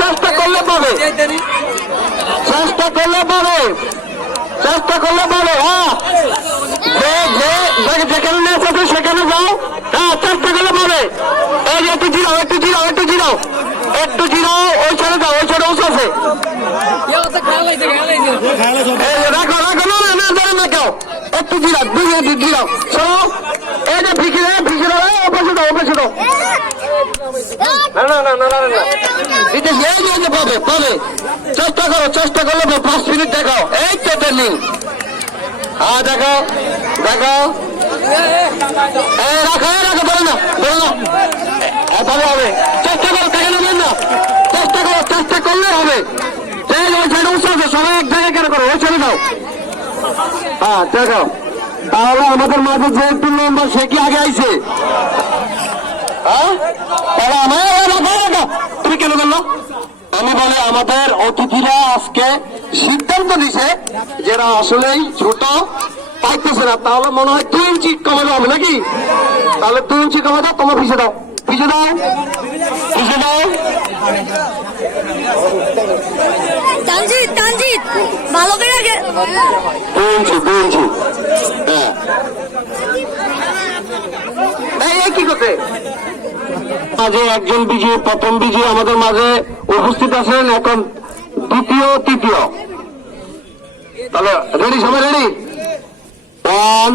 চেষ্টা করলে পাবে, চেষ্টা করলে পাবে, চেষ্টা করলে পাবে। হ্যাঁ, যেখানে নিয়ে এসেছে সেখানে যাও। হ্যাঁ, চেষ্টা করলে পাবে। এই যে একটু জিরাও, একটু জিরাও, একটু জিরাও, একটু জিরাও। ওই ছেড়ে যাও, ওই ছেড়ে উঁচু আছে। রাখো রাখো, না না ধরে না কেউ। একটু জিরাও, 2 মিনিট জিরাও। শোনো, এই যে ভিকিরে ভিকিরে অপাশে দাও, অপাশে দাও। না না না না না না, এটা এই যে পাবে পাবে। চেষ্টা করো, চেষ্টা করলে 5 মিনিট দেখাও। এই তো ট্রেনিং। হ্যাঁ দেখাও দেখাও। রাখো রাখো, ধরে না ধরে না, তবে হবে। চেষ্টা করো, দেখে নেবেন না। চেষ্টা করো, চেষ্টা করলে হবে। ওই সাইডে উঠছে, সবাই এক জায়গায় কেন করো, ওই ছেড়ে দাও। হ্যাঁ দেখাও। তাহলে আমাদের মাঝে যে একটু নম্বর সে কি আগে আইছে? হ্যাঁ, তাহলে তুমি কেন বললো? আমি বলে আমাদের অতিথিরা আজকে সিদ্ধান্ত নিছে যারা আসলেই ছোট পাইতেছে না, তাহলে মনে হয় 2 ইঞ্চি কমানো হবে নাকি? তাহলে 2 ইঞ্চি কমে দাও, তোমার পিছিয়ে দাও, পিছিয়ে দাও, পিছিয়ে দাও। তানজিৎ তানজিৎ ভালো করে আগে 2 ইঞ্চি 2 ইঞ্চি। হ্যাঁ, এই কি করতে মাঝে একজন বিজয়ী, প্রথম বিজয়ী আমাদের মাঝে উপস্থিত আছেন, এখন দ্বিতীয় তৃতীয়। তাহলে রেডি, সবাই রেডি? 1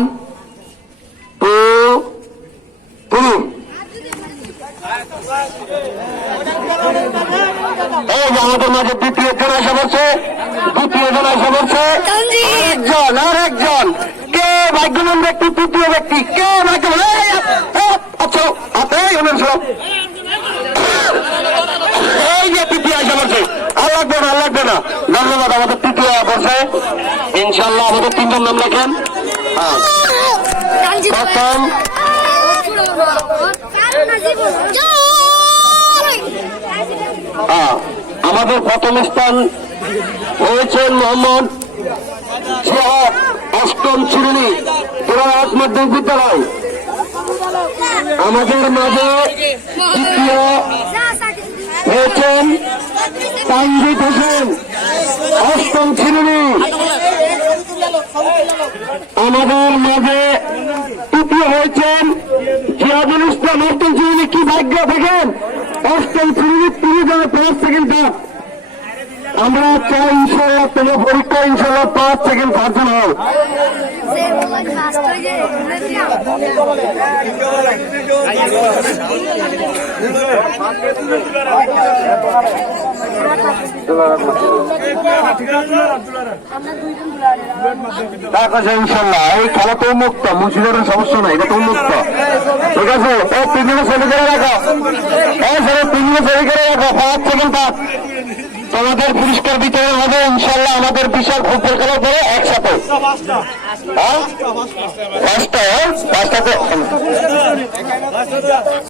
2 3। এই যে আমাদের মাঝে দ্বিতীয় জন এসে পড়ছে, দ্বিতীয় জন এসে পড়ছে। আরেকজন আরেকজন কে ভাগ্যবান ব্যক্তি? তৃতীয় ব্যক্তি কে ভাগ্যবান? আচ্ছা, এই যে তৃতীয় এসে পড়ছে। আর লাগবে না, আর লাগবে না, ধন্যবাদ। আমাদের তৃতীয় পড়ছে, ইনশাল্লাহ আমাদের 3 জন নাম লেখেন। হ্যাঁ, প্রথম আমাদের প্রথম স্থান হয়েছেন মোহাম্মদ জিহাদ, 8ম শ্রেণী, পুরাহাট মাধ্যমিক বিদ্যালয়। আমাদের মাঝে দ্বিতীয় হয়েছেন তানজিদ হোসেন, 8ম শ্রেণী। আমাদের মাঝে তৃতীয় হয়েছেন জিয়াদুল ইসলাম, 8ম শ্রেণী। কি ভাগ্য দেখেন, 8ম শ্রেণী 3 জন 5 সেকেন্ড। আমরা চাই ইনশাল্লাহ তোমার পরীক্ষা ইনশাল্লাহ 5 সেকেন্ড 5 জন হও। ইনশাল্লাহ এই খেলা তো উন্মুক্ত, মুন্সিদারের সমস্যা নাই, এটা তো উন্মুক্ত। ঠিক আছে, 3 জনের ছবি করে রাখো, 3 জনের ছবি করে রাখো। 5 সেকেন্ড 5। তোমাদের পুরস্কার বিতরণ হবে ইনশাল্লাহ আমাদের বিশাল ফুটবল খেলার পরে একসাথে। হ্যাঁ, 5টা